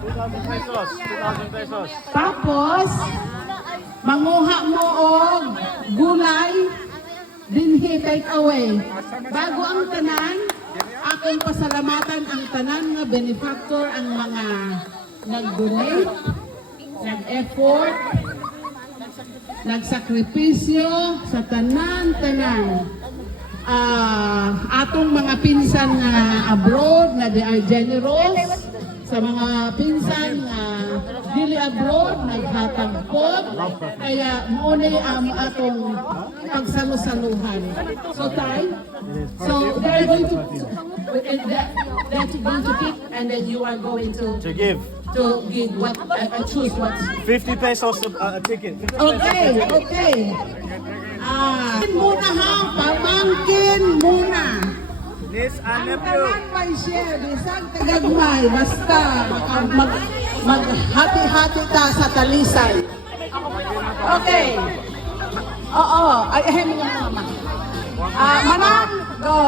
2,000 pesos. 2,000 pesos. Tapos, manguha mo og gulay, dinhi take away. Bago ang tanan, akong pasalamatan ang tanan nga benefactor, ang mga nag-donate, nag-effort, nagsakripisyo sa tanan-tanan. Atong mga pinsan nga abroad na they are generous, sa mga pinsan nga dili abroad naghatag po, kaya maunay ang atong pagsalusaluhan. So Tay, so they're going to pick and then you are going to give. What choose what. 50 pesos a ticket. 50 Okay, okay. Muna ha, pamangkin muna. Niece and Ang nephew. tanan may share, bisag tagagmay, basta maghati-hati ka sa talisay. Okay. Oo, ay mo nga mama. Manang, go.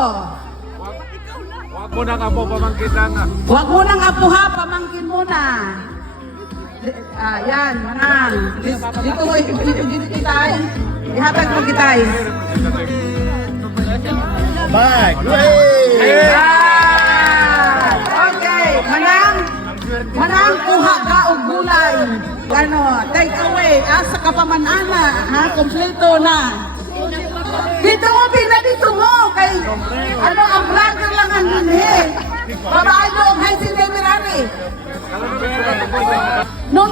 Huwag mo nang apo pamangkin lang. Huwag mo nang apo ha, pamangkin muna. Yan, manang. Dito kitay. Ihatag mo kitay. Bye. Okay, manang kuha ka og gulay. Ano, take away. Asa ka pa man ana, ha? Kompleto na. Dito mo, dito mo. Kay, ano, ang vlogger lang ang hindi. Babae mo, hay si Demirari. No.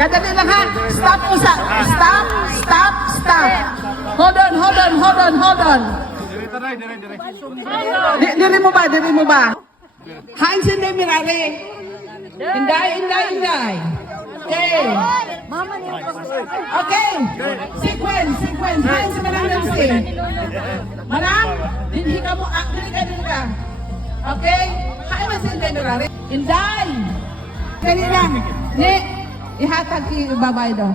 Kadali lang ha. Stop po sa. Stop. Hold on. Diri mo ba? Hands in the mirare. Inday. Okay. Sequence. Hands in the mirare. Manang, dili ka. Okay? Hands in the mirare. Inday. Kani lang. Ni, ihatag ki babay do.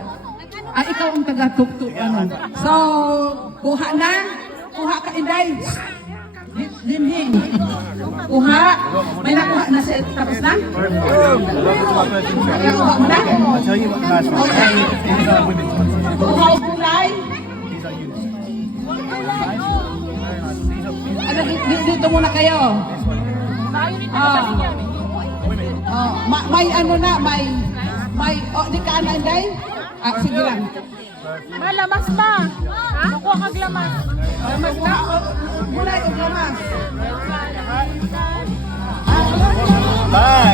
Ikaw ang taga-tuktuk ano. So, kuha ka Inday. Dinhing. Kuha. May nakuha na siya. Tapos na? Nakuha mo na? Okay. Kuha o gulay. Dito muna kayo. May ano na, may, di ka na Inday? Sige lang. Malamas pa. Makuha kag lamas. Lamas na. Gulay o lamas.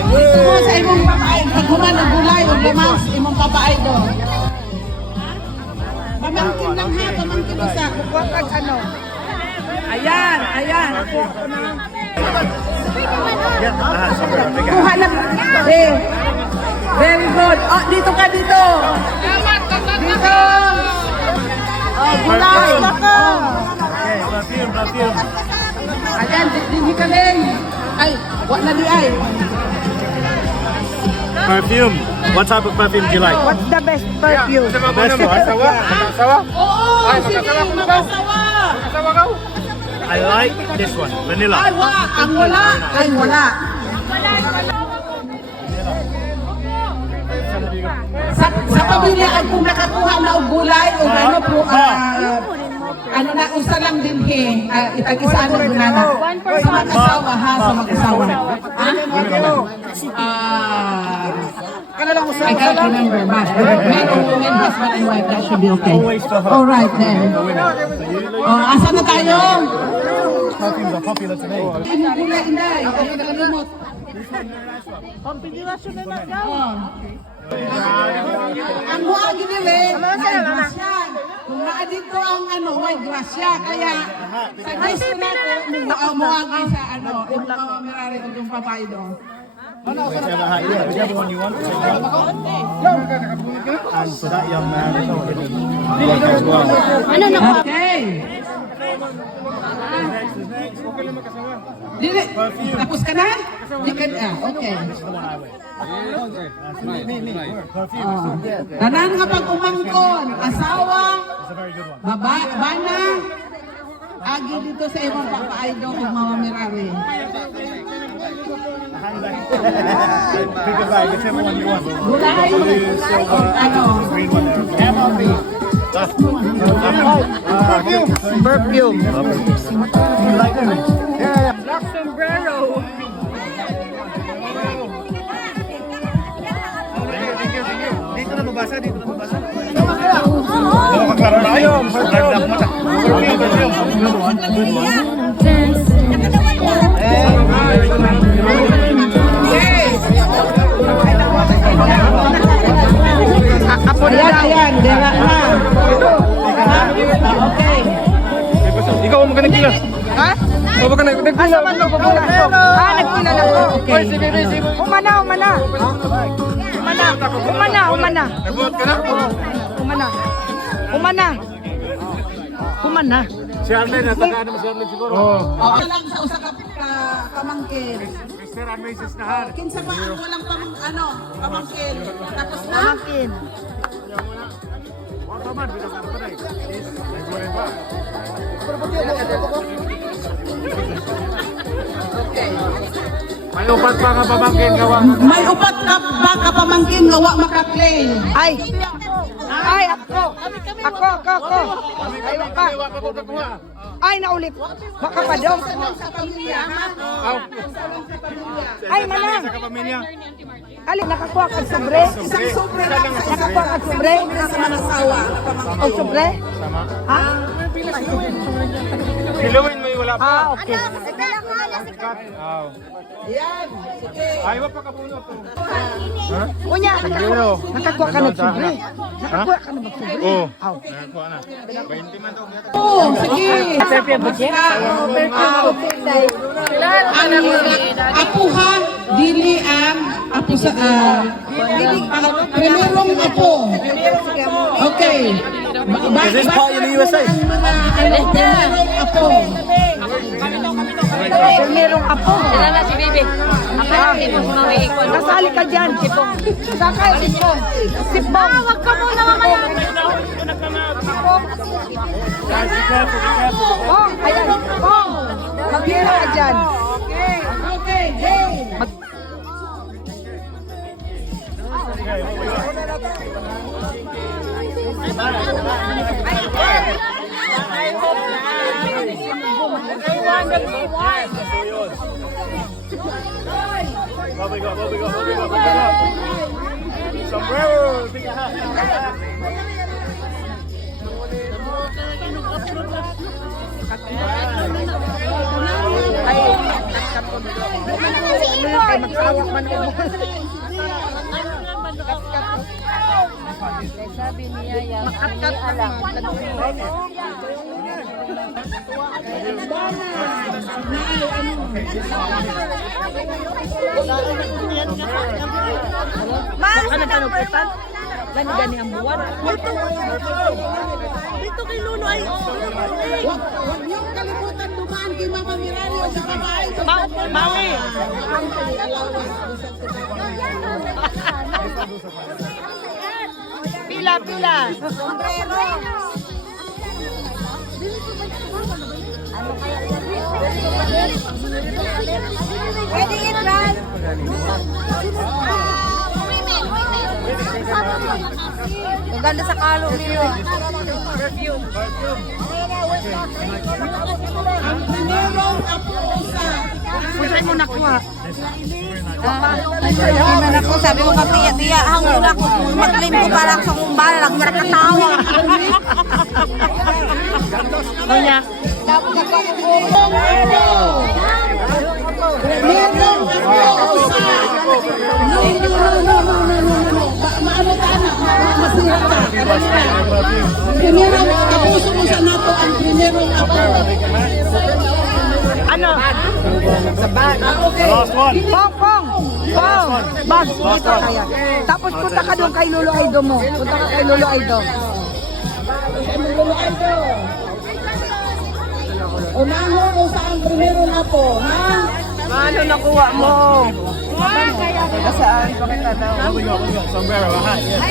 Ito mo sa imong papaay. Paghuman ng gulay o lamas, imong papaay do. Pamangkin lang ha. Pamangkin mo sa. Kuha kag ano. Ayan. Kuha lang. Very good. Oh, dito ka dito. Dito. Oh, gulay. Perfume. Ayan, hindi ka din. Ay, wala na di ay. Perfume. What type of perfume do you like? What's the best perfume? The best one. Oo, sige, makasawa. I like this one. Vanilla. Ay, wala. Sa pamilya, kung nakakuha na og gulay o ano po, ano na, usa lang din itag-isa na gunana. Sa mag-asawa ha, sa mag-asawa. I can't remember, but men or women, husband and wife, that should be okay. All right then. Asa na tayo? Perfumes are popular today. Gulay, Inday. Ano nakalimot? Pampiliwasyon na lang. Ang huwag nila, may grasya. Kung naadito ang may grasya, kaya sa gusto natin, muwagi sa yung mirari o yung papay doon. Whichever one you want. And for that young man, as well. Okay. Dili, tapos ka na? Di ka na, okay. Tanan nga pag umangkon, asawa, bana, agi dito sa imong papaidol kung mamamirari. Pick a bag, whichever one you want. Gulay. Ano? Green one there. Perfume. Black sombrero. Dito na mabasa, dito na mabasa. Ano ka klaro na kayo? Black mata. Apo na lang. Ayan, dira na. Okay. Ikaw ang magandang kilas. Ha? Ikaw ka nagpila. Asa man mo pupula ko? Nagpila na ko. Okay. Umana. Nagbuhat ka na? Umana. Si Arlen, natagaan naman si Arlen siguro. Oo. Okay lang sa usa ka pamangkin. Mr. and Mrs. Nahar. Kinsa pa ang walang pamangkin. Tapos na. Pamangkin. Wala man, bilang ka na eh. Nagbuhay pa. May upat pa nga pamangkin gawa. May upat ka ba ka pamangkin nga wa maka-claim? Ay, ako. Ay, waka. Ay, naulit. Waka pa daw. Sa pamilya, ha? Ay, mana. Sa kapamilya. Ali, nakakuha kag sobre. Isang sobre lang sa isa Nakakuha kag sobre. sa manasawa. O sobre? Sama. Ha? Hilawin mo yung wala pa. Okay. Aw. Ayan. Sige. Ay, wala pa kapuno to. Unya, nakakuha ka ng sobre. Nakakuha ka ng sobre. Oo. Aw. Nakakuha na. 20 man to. Oh, sige. Ang apuha, dili ang apo sa primerong apo. Okay. Is this part in the USA? Primerong apo. Merong apo. Sila na si Bibi. Akala mo sa mga ikon. Kasali ka dyan. Sipong. Sakay, sipong. Sipong. Wag ka muna mamaya. Pong, ayan. Pong. Maghira ka dyan. Okay, go. Sombrero. Kay magsawak man ko. Sabi niya, makakat alam. Mas, ano tanuputan? Gani-gani ang buwan. Dito kay Lolo ay. Huwag niyong kalimutan dumaan kay Mama Mirario sa babae. Mami. Pila. Pwede yan, Ran. Maganda sa kalong niyo. Perfume. Ang primerong apo sa Pwede mo nakuha. Naman ako, sabi ko pa tiya, hanggang ako, mag-claim ko para sa kong balag, nakatawa. Kanya. Tapos ako primerong apo sa no. Maano ka na? Masira ka. Primerong kapuso mo sa nato ang primerong apo. Ano? Okay. Last one. Pong. Bag, dito kaya. Tapos punta ka doon kay Lolo Aido mo. Punta ka kay Lolo Aido. Unahon o sa ang primerong apo, ha? Ano nakuha mo? Saan? Pakita daw. Sombrero, aha. Yes.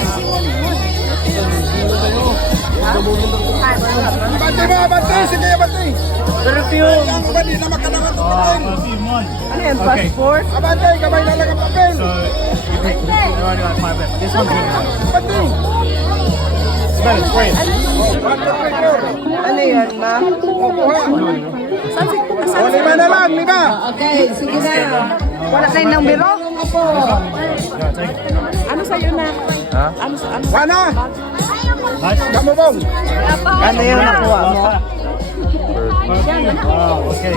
Bati ba, bati! Sige, bati! Perfume. Ang bali na makalakan ng papel! Perfume one. Ano yan, passport? Abante, kamay na lang ang papel! So, you take already like 5 minutes. This one's good. Bati! Smell it, spray it. Ano yan, ma? O, 5 na lang, 5! Okay, sige na. Wala kayong numero? Ako. Yeah, take it. Ano sa'yo na? Wana! Nice. Kamubong! Ano yung nakuha mo? Perfume. Wow, okay.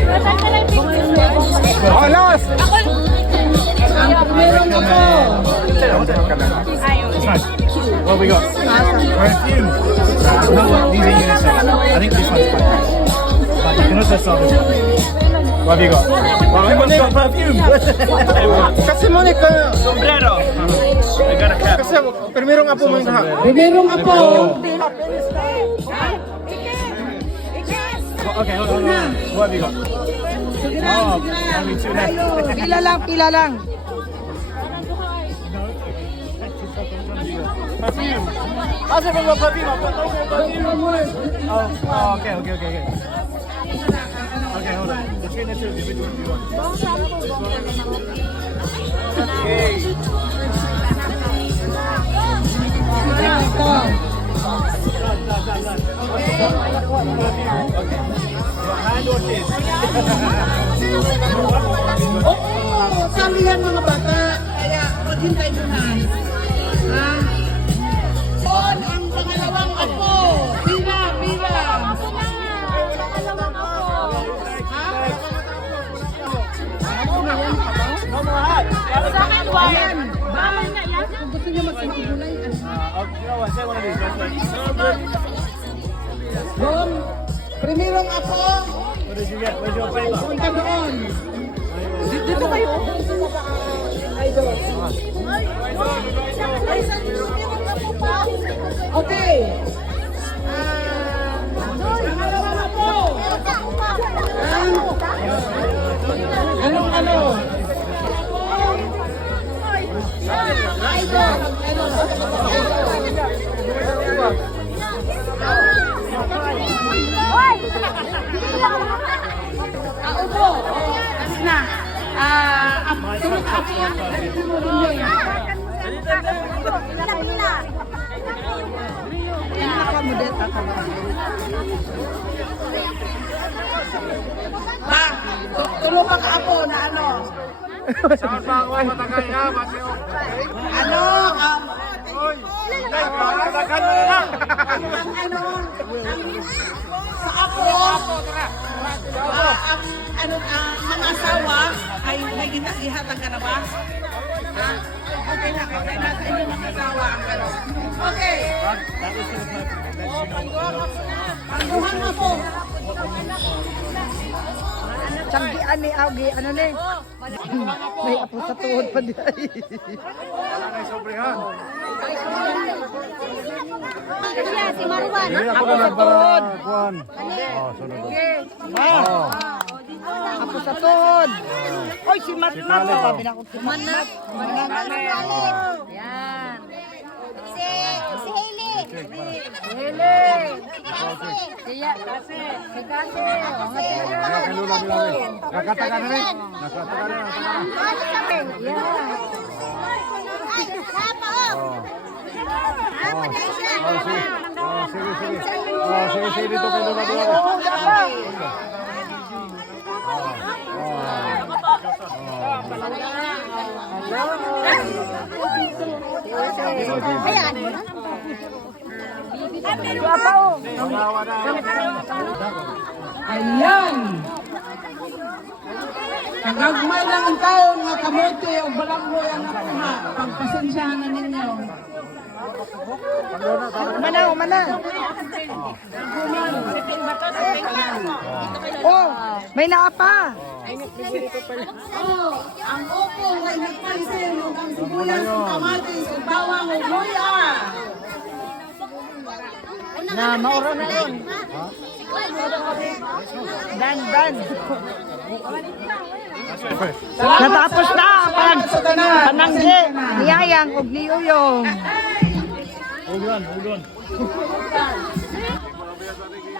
O, last! Meron ako. It's nice. What we got? Perfume. No, these are unisex. I think this one's fine. But you can also sell this one. What have you got? Well, everyone's got perfume. Kasi mo ni ka... Sombrero. I got a cap. Kasi, primero nga po mo yung lahat. Meron ako. Okay, hold on. What have you got? Oh, only 2 left. Pila lang. Perfume. How's everyone got perfume? I've got no more perfume. Oh, okay. Okay, hold on. Between the two, which one do you want? Okay. Hand or kiss? Oo, sabi yan mga bata. Kaya maghintay muna. Ha? On ang pangalawang apo. Pila. No more hat. Ayan. Bawal na yan. Kung gusto niyo magsimagulay. You know what? Say one of these. That's like, Doon. Primerong apo. what did you get? Where's your paper? Punta doon. Dito kayo. Okay. Pangalawang apo. Ano? Upo. Na. Tulog ako. Ma, tulog ka ako na ano? Ano? Sa ako, mga asawa ay may ihatag ka na ba? Okay na sa inyong mga asawa ang gano'n. Okay. Pagduhan mo po. Tanggian ni Augie, ano ni? May apo sa tuhod pa di ay. Si Marwan. Apo sa tuhod. Apo sa tuhod. Oy, si Matmat. Sabi na ko si Matmat. Yan. Si Hailey. Siya, kasi. Nakatakan na rin. Nakatakan na. Sige, dito kayo na. Ayan. Ayan. Kagagmay lang ang taon nga kamote o balanghoy ang nakuha. Pagpasensyahan na ninyo. Umana. Oh, may naapa. Ang upo ay nagpansin o ang sibuyas o kamatis o bawang o luya. Na, mauro na yun. Dan. Natapos na ang pananggi, niyayang ug niyuyong. Hold on. sa rigi.